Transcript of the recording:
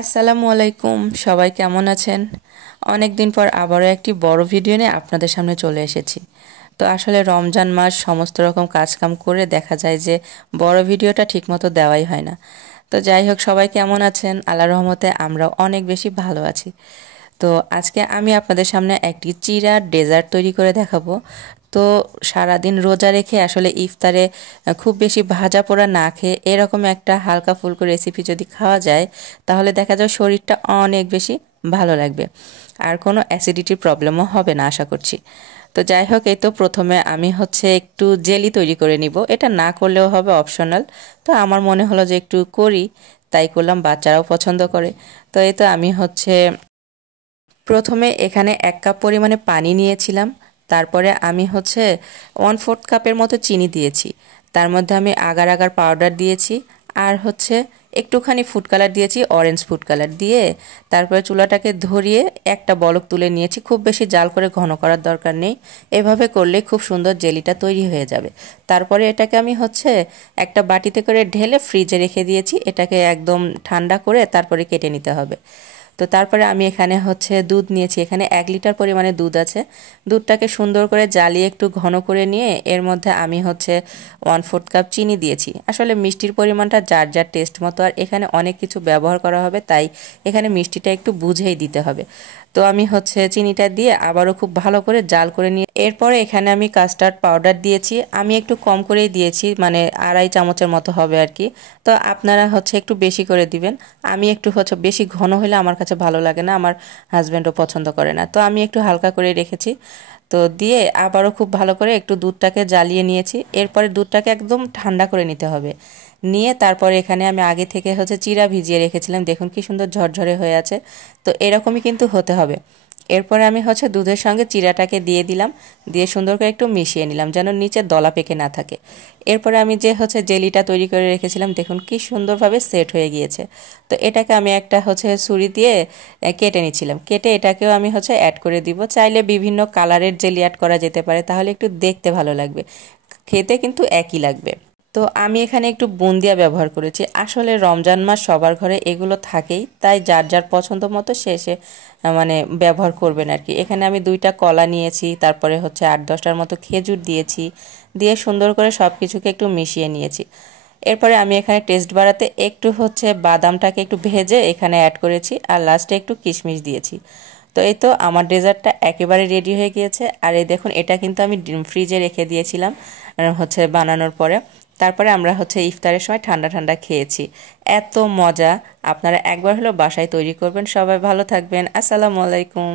আসসালামু আলাইকুম, সবাই কেমন আছেন? অনেক দিন পর আবারও একটি বড় ভিডিও নিয়ে আপনাদের সামনে চলে এসেছি। তো আসলে রমজান মাস সমস্ত রকম কাজকাম করে দেখা যায় যে বড় ভিডিওটা ঠিকমতো দেওয়াই হয় না। তো যাই হোক, সবাই কেমন আছেন? আল্লাহর রহমতে আমরাও অনেক বেশি ভালো আছি। তো আজকে আমি আপনাদের সামনে একটি চিড়া ডেজার্ট তৈরি করে দেখাবো। তো সারাদিন রোজা রেখে আসলে ইফতারে খুব বেশি ভাজা পোড়া না খেয়ে এরকম একটা হালকা ফুলকো রেসিপি যদি খাওয়া যায়, তাহলে দেখা যায় শরীরটা অনেক বেশি ভালো লাগবে, আর কোনো অ্যাসিডিটির প্রবলেমও হবে না আশা করছি। তো যাই হোক, এই তো প্রথমে আমি একটু জেলি তৈরি করে নিব। এটা না করলেও হবে, অপশনাল। তো আমার মনে হলো যে একটু করি, তাই করলাম, বাচ্চারাও পছন্দ করে। তো এই তো আমি প্রথমে এখানে 1 কাপ পরিমাণে পানি নিয়েছিলাম। তারপরে আমি 1/4 কাপের মতো চিনি দিয়েছি। তার মধ্যে আমি আগার আগার পাউডার দিয়েছি, আর একটুখানি ফুড কালার দিয়েছি, অরেঞ্জ ফুড কালার দিয়ে তারপরে চুলাটাকে ধরিয়ে একটা বলক তুলে নিয়েছি। খুব বেশি জাল করে ঘন করার দরকার নেই, এভাবে করলে খুব সুন্দর জেলিটা তৈরি হয়ে যাবে। তারপরে এটাকে আমি একটা বাটিতে করে ঢেলে ফ্রিজে রেখে দিয়েছি। এটাকে একদম ঠান্ডা করে তারপরে কেটে নিতে হবে। তো তারপরে আমি এখানে দুধ নিয়েছি। এখানে 1 লিটার পরিমাণে দুধ আছে। দুধটাকে সুন্দর করে জ্বালিয়ে একটু ঘন করে নিয়ে এর মধ্যে আমি 1/4 কাপ চিনি দিয়েছি। আসলে মিষ্টির পরিমাণটা যার যার টেস্ট মতো, আর এখানে অনেক কিছু ব্যবহার করা হবে, তাই এখানে মিষ্টিটা একটু বুঝেই দিতে হবে। তো আমি চিনিটা দিয়ে আবারও খুব ভালো করে জাল করে নিয়ে এরপরে এখানে আমি কাস্টার্ড পাউডার দিয়েছি। আমি একটু কম করেই দিয়েছি, মানে 2.5 চামচের মতো হবে আর কি। তো আপনারা একটু বেশি করে দিবেন। আমি একটু বেশি ঘন হলে আমার কাছে ভালো লাগে না, আমার হাজব্যান্ডও পছন্দ করে না, তো আমি একটু হালকা করে রেখেছি। তো দিয়ে আবারও খুব ভালো করে একটু দুধটাকে জ্বালিয়ে নিয়েছি। এরপরে দুধটাকে একদম ঠান্ডা করে নিতে হবে। নিয়ে তারপরে এখানে আমি আগে থেকে চিড়া ভিজিয়ে রেখেছিলাম, দেখুন কি সুন্দর ঝরঝরে হয়ে আছে। তো এরকমই কিন্তু হতে হবে। এরপরে আমি দুধের সঙ্গে চিড়াটাকে দিয়ে দিলাম, দিয়ে সুন্দর করে একটু মিশিয়ে নিলাম যেন নিচে দলা পেকে না থাকে। এরপরে আমি যে জেলিটা তৈরি করে রেখেছিলাম, দেখুন কি সুন্দরভাবে সেট হয়ে গিয়েছে। তো এটাকে আমি একটা ছুরি দিয়ে কেটে নিচ্ছিলাম। কেটে এটাকেও আমি অ্যাড করে দিব। চাইলে বিভিন্ন কালারের জেলি অ্যাড করা যেতে পারে, তাহলে একটু দেখতে ভালো লাগবে, খেতে কিন্তু একই লাগবে। তো আমি এখানে একটু বুন্দিয়া ব্যবহার করেছি। আসলে রমজান মাস সবার ঘরে এগুলো থাকেই, তাই যার যার পছন্দ মতো সে মানে ব্যবহার করবেন আর কি। এখানে আমি 2টা কলা নিয়েছি, তারপরে 8-10টার মতো খেজুর দিয়েছি, দিয়ে সুন্দর করে সব কিছুকে একটু মিশিয়ে নিয়েছি। এরপরে আমি এখানে টেস্ট বাড়াতে একটু বাদামটাকে একটু ভেজে এখানে অ্যাড করেছি, আর লাস্টে একটু কিশমিশ দিয়েছি। তো এই তো আমার ডেজার্টটা একেবারে রেডি হয়ে গিয়েছে। আর এই দেখুন, এটা কিন্তু আমি ফ্রিজে রেখে দিয়েছিলাম বানানোর পরে। তারপরে আমরা ইফতারের সময় ঠান্ডা ঠান্ডা খেয়েছি। এত মজা! আপনারা একবার হলেও বাসায় তৈরি করবেন। সবাই ভালো থাকবেন। আসসালামু আলাইকুম।